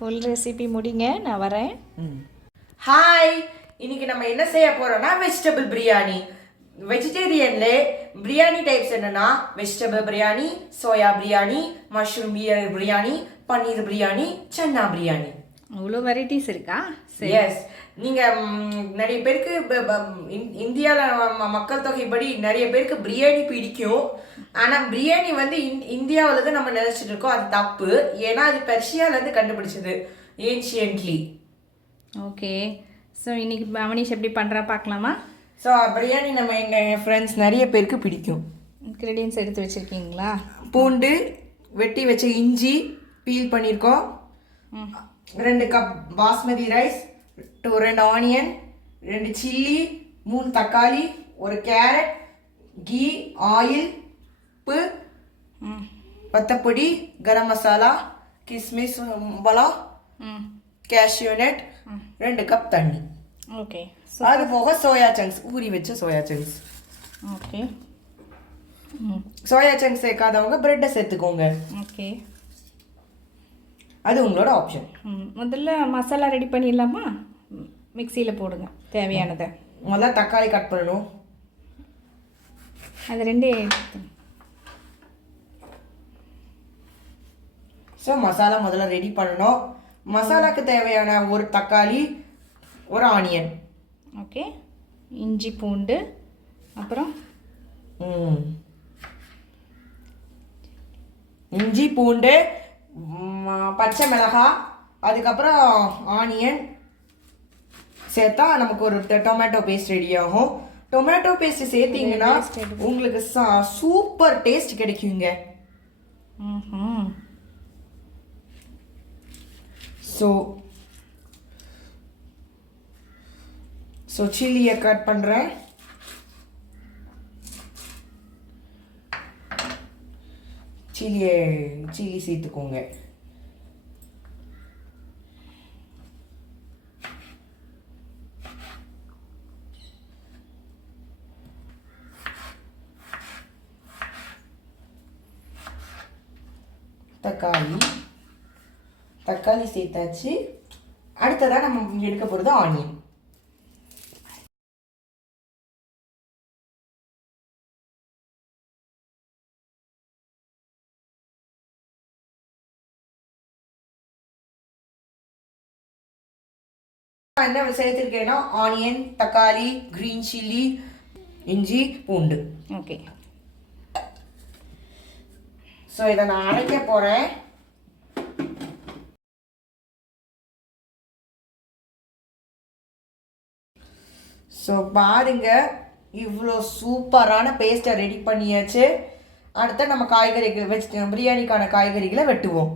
Full recipe முடிங்க, நான் வரேன். ஹாய், இன்னைக்கு நம்ம என்ன செய்ய போறோம்னா வெஜிடபிள் பிரியாணி. வெஜிடேரியன்ல பிரியாணி டைப்ஸ் என்னன்னா vegetable biryani, soya biryani, mushroom biryani, paneer biryani, chana biryani. அவ்வளோ வெரைட்டிஸ் இருக்கா? எஸ், நீங்க நிறைய பேருக்கு இந்தியாவில் மக்கள் தொகைப்படி நிறைய பேருக்கு பிரியாணி பிடிக்கும். ஆனால் பிரியாணி வந்து இந்தியாவில் தான் நம்ம நினைச்சிட்டு இருக்கோம். அது தப்பு. ஏன்னா அது பெர்ஷியாவிலேருந்து கண்டுபிடிச்சது ஏன்ஷியன்ட்லி. ஓகே, ஸோ இன்னைக்கு மனிஷ் எப்படி பண்ணுறா பார்க்கலாமா? ஸோ பிரியாணி நம்ம எங்கள் ஃப்ரெண்ட்ஸ் நிறைய பேருக்கு பிடிக்கும். இன்க்ரீடியன்ஸ் எடுத்து வச்சுருக்கீங்களா? பூண்டு, வெட்டி வச்ச இஞ்சி பீல் பண்ணியிருக்கோம், 2 cup basmati rice, 2 onion, 2 chilli, 3 தக்காளி, 1 கேரட், கீ, ஆயில், உப்பு, வத்தப்பொடி, கரம் மசாலா, கிஸ்மிஸ், பலா, கேஷ்யூ நட், 2 கப் தண்ணி. ஓகே, அது போக சோயா சங்க்ஸ், ஊறி வச்ச soya chunks. Okay, soya chunks சேர்க்காதவங்க பிரெட்டை சேர்த்துக்கோங்க. ஓகே, அது உங்களோட ஆப்ஷன். முதல்ல மசாலா ரெடி பண்ணிடலாமா? மிக்சியில் போடுங்க தேவையானதை. முதல்ல தக்காளி கட் பண்ணணும். அது 2 ஸோ மசாலா முதல்ல ரெடி பண்ணணும். மசாலாக்கு தேவையான 1 தக்காளி, 1 ஆனியன். ஓகே, இஞ்சி பூண்டு, அப்புறம் இஞ்சி பூண்டு, பச்சை மிளகாய், அதுக்கப்புறம் ஆனியன் சேர்த்தா நமக்கு ஒரு டொமேட்டோ பேஸ்ட் ரெடி ஆகும். டொமேட்டோ பேஸ்ட் சேர்த்தீங்கன்னா உங்களுக்கு சூப்பர் டேஸ்ட் கிடைக்குங்க. ஸோ சில்லியை கட் பண்ணுறேன். சில்லி சேர்த்துக்கோங்க. தக்காளி சேர்த்தாச்சு. அடுத்ததாக நம்ம எடுக்க போகிறது ஆனியன். என்ன சேர்த்துருக்கேன்னா ஆனியன், தக்காளி, கிரீன் சில்லி, இஞ்சி பூண்டு. ஓகே, ஸோ இதை நான் அரைக்க போகிறேன். ஸோ பாருங்க, இவ்வளோ சூப்பரான பேஸ்ட்டை ரெடி பண்ணியாச்சு. அடுத்து நம்ம காய்கறிகள் பிரியாணிக்கான காய்கறிகளை வெட்டுவோம்.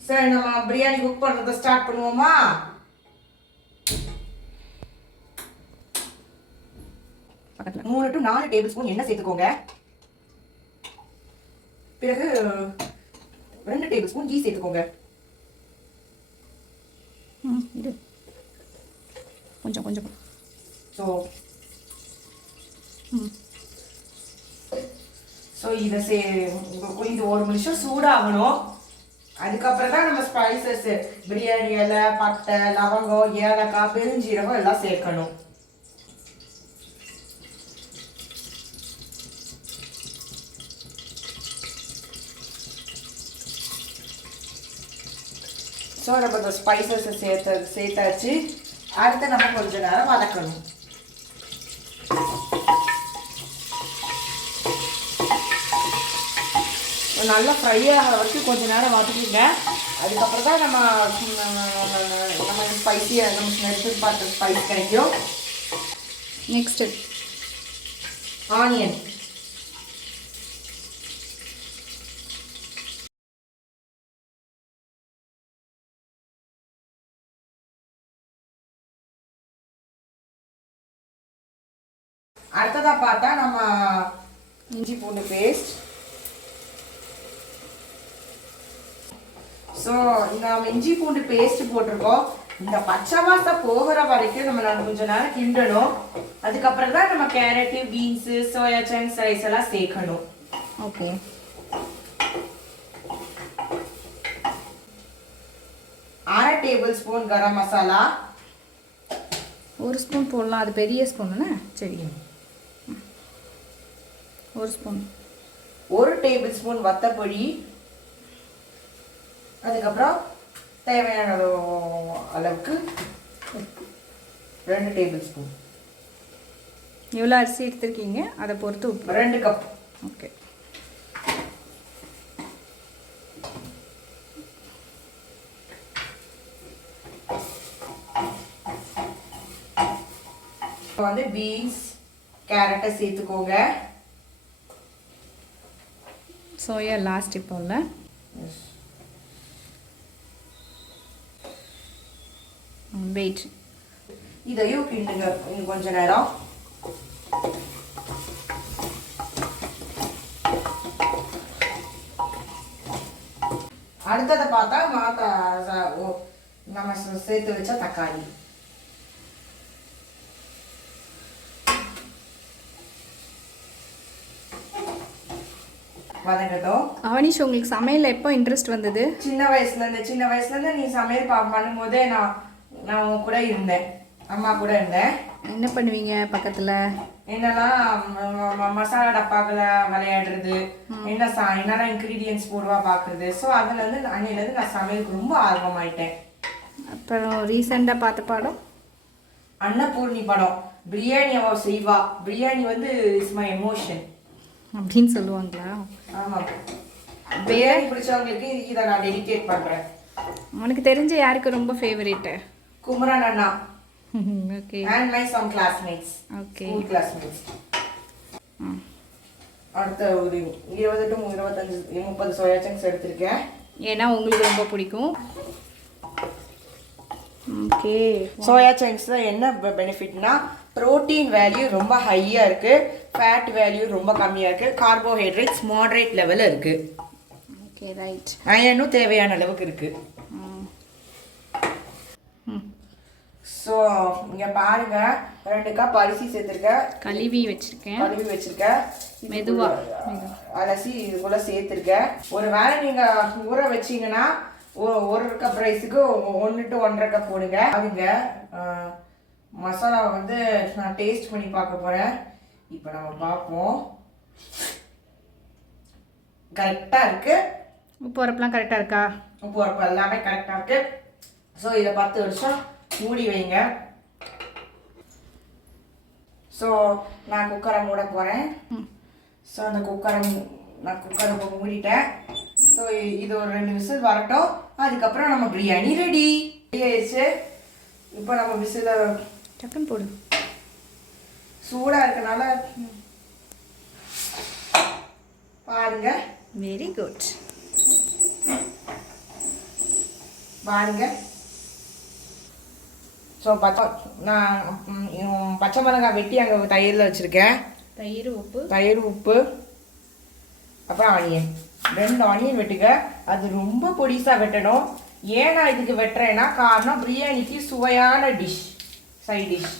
சரி, நம்ம பிரியாணி குக் பண்ணுறதை ஸ்டார்ட் பண்ணுவோமா? பக்கத்தில் 3 to 4 டேபிள் ஸ்பூன் எண்ணெய் சேர்த்துக்கோங்க. பிறகு 2 டேபிள் ஸ்பூன் கீ சேர்த்துக்கோங்க. இது கொஞ்சம் கொஞ்சம். ஸோ இது 1 நிமிஷம் சூடாகணும். அதுக்கப்புறம் தான் நம்ம ஸ்பைசஸ் பிரியாணி இலை, பட்டை, லவங்கம், ஏலக்காய், பெருஞ்சீரகம் எல்லாம் சேர்க்கணும். ஸோ நம்ம இந்த ஸ்பைசஸை சேர்த்தாச்சு. அடுத்து நம்ம கொஞ்ச நேரம் வதக்கணும். நல்லா ஃப்ரை ஆகிற வரைக்கும் கொஞ்சம் நேரம் வதக்கிங்க. அதுக்கப்புறம் தான் நம்ம ஸ்பைஸியாக நம்ம எடுத்து பார்த்த ஸ்பைஸ் கிடைக்கும். Next onion. அடுத்ததாக பார்த்தா நம்ம இஞ்சி பூண்டு பேஸ்ட். ஸோ நம்ம இஞ்சி பூண்டு பேஸ்ட் போட்டிருக்கோம். இந்த பச்சை வாசம் போகிற வரைக்கும் நம்ம கொஞ்சம் நேரம் கிண்டணும். அதுக்கப்புறம் தான் நம்ம carrot, beans, soya chunks, rice எல்லாம் சேர்க்கணும். ஓகே. அரை table spoon garam masala. 1 spoon போடலாம், அது பெரிய ஸ்பூன் தானே? சரி, 1 ஸ்பூன். 1 table spoon வத்தப்பொடி. அதுக்கப்புறம் தேவையான அளவுக்கு 2 டேபிள் ஸ்பூன். எவ்வளோ அரிசி எடுத்துருக்கீங்க அதை பொறுத்து உப்பு? 2 கப். ஓகே. வந்து பீன்ஸ், கேரட்டை சேர்த்துக்கோங்க. சோயா லாஸ்ட் இப்போ இல்லை. வெயிட். இதையும் கிண்டுங்க இன்னும் கொஞ்ச நேரம். அடுத்ததை பார்த்தா நம்ம சேர்த்து வச்ச தக்காளி. வதங்கட்டும். அவனிஷ், உங்களுக்கு சமையல் எப்போ இன்ட்ரெஸ்ட் வந்தது? சின்ன வயசுலேருந்து நீ சமையல் பண்ணும்போதே நான் உன் கூட இருந்தேன், அம்மா கூட இருந்தேன். என்ன பண்ணுவீங்க பக்கத்தில்? என்னெல்லாம் மசாலா டப்பாக்களை விளையாடுறது, என்னெல்லாம் இன்க்ரீடியன்ஸ் போடுவா பார்க்குறது. ஸோ அதுலேருந்து அன்னையிலேருந்து நான் சமையலுக்கு ரொம்ப ஆர்வமாயிட்டேன். அப்புறம் ரீசெண்டாக பார்த்த படம் அன்னபூர்ணி படம். பிரியாணி அவள் செய்வா. பிரியாணி வந்து இஸ் மை எமோஷன் அப்படின்னு சொல்லுவாங்களா? ஆமாம். பிரியாணி பிடிச்சவங்களுக்கு இதை நான் டெடிகேட் பண்ணுறேன். உனக்கு தெரிஞ்ச யாருக்கு ரொம்ப ஃபேவரேட்டு? குமரன் அண்ணா. Okay. And my some classmates. Okay. School classmates. அடுத்த ஒரு 20 to 25 30 சோயா சங்க்ஸ் எடுத்திருக்கேன். ஏன்னா உங்களுக்கு ரொம்ப பிடிக்கும். ஓகே. சோயா சங்க்ஸில் என்ன பெனிஃபிட்னா, ப்ரோட்டீன் வேல்யூ ரொம்ப ஹையாக இருக்குது, ஃபேட் வேல்யூ ரொம்ப கம்மியாக இருக்குது, கார்போஹைட்ரேட்ஸ் மாடரேட் லெவலில் இருக்குது. Okay, right. அயனும் தேவையான அளவுக்கு இருக்குது. ஸோ இங்கே பாருங்க, 2 கப் அரிசி சேர்த்துருக்கேன். கழுவி வச்சிருக்கேன். மெதுவாக அலசி இதுக்குள்ளே சேர்த்துருக்கேன். ஒரு வேளை நீங்கள் ஊற வச்சிங்கன்னா 1 கப் ரைஸுக்கு 1 to 1.5 கப் போடுங்க. அதுங்க மசாலாவை வந்து நான் டேஸ்ட் பண்ணி பார்க்க போகிறேன். இப்போ நம்ம பார்ப்போம். கரெக்டாக இருக்குது. உப்பு உரப்புலாம் கரெக்டாக இருக்கா? உப்பு உரப்பு எல்லாமே கரெக்டாக இருக்குது. ஸோ இதை 10 வருஷம் மூடி வைங்க. ஸோ நான் குக்கரை மூட போகிறேன். ஸோ அந்த குக்கரை மூடிட்டேன். ஸோ இது ஒரு 2 விசில் வரட்டும். அதுக்கப்புறம் நம்ம பிரியாணி ரெடி ஆயிடுச்சு. இப்போ நம்ம விசில டக்குன்னு போடு. சூடாக இருக்கனால பாருங்க. Very good. பாருங்க. ஸோ நான் பச்சை மிளகாய் வெட்டி அங்கே தயிரில் வச்சுருக்கேன். தயிர், உப்பு, அப்புறம் ஆனியன். 2 ஆனியன் வெட்டுங்க. அது ரொம்ப பொடிசாக வெட்டணும். ஏன் நான் இதுக்கு வெட்டுறேன்னா, காரணம் பிரியாணிக்கு சுவையான டிஷ், சைட் டிஷ்.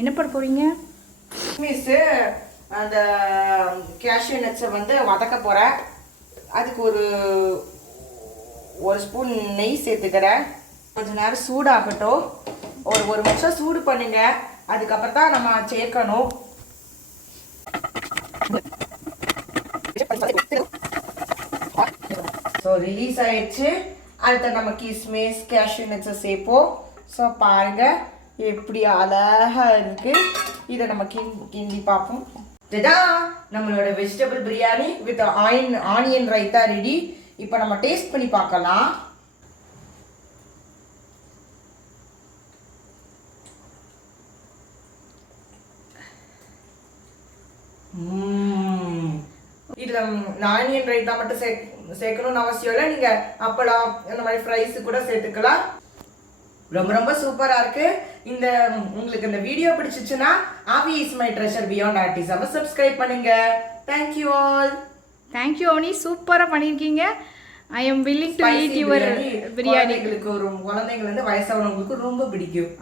என்ன பண்ண போகிறீங்க? கிஸ்மிஸு அந்த கேஷ்யூ நட்ஸை வந்து வதக்க போகிறேன். அதுக்கு ஒரு ஸ்பூன் நெய் சேர்த்துக்கிறேன். கொஞ்சம் நேரம் சூடாகட்டும். ஒரு நிமிஷம் சூடு பண்ணுங்க. அதுக்கப்புறம் தான் நம்ம சேர்க்கணும். ஸோ ரிலீஸ் ஆயிடுச்சு. அடுத்த நம்ம கிஸ்மிஸ் கேஷ்யூ நட்ஸை சேர்ப்போம். ஸோ பாருங்க எப்படி அழகா இருக்கு. இதை நம்ம கிண்டி பார்ப்போம். இதுதான் நம்மளோட vegetable biryani with onion raita ready. இப்போ நம்ம டேஸ்ட் பண்ணி பார்க்கலாம். இதுல ஆனியன் ரைத்தா மட்டும் சேர்க்கணும்னு அவசியம் இல்லை. நீங்க அப்பளம் இந்த மாதிரி ஃப்ரைஸ் கூட சேர்த்துக்கலாம். ரொம்ப ரொம்ப சூப்பரா இருக்கு. உங்களுக்கு இந்த வீடியோ பிடிச்சிச்சுன்னா Aavi is my treasure beyond artism subscribe பண்ணுங்க. Thank you all. தேங்க்யூ அவனி, சூப்பராக பண்ணியிருக்கீங்க. I am willing to eat your biryani. குழந்தைங்களுக்கு வயசானவங்களுக்கு ரொம்ப பிடிக்கும்.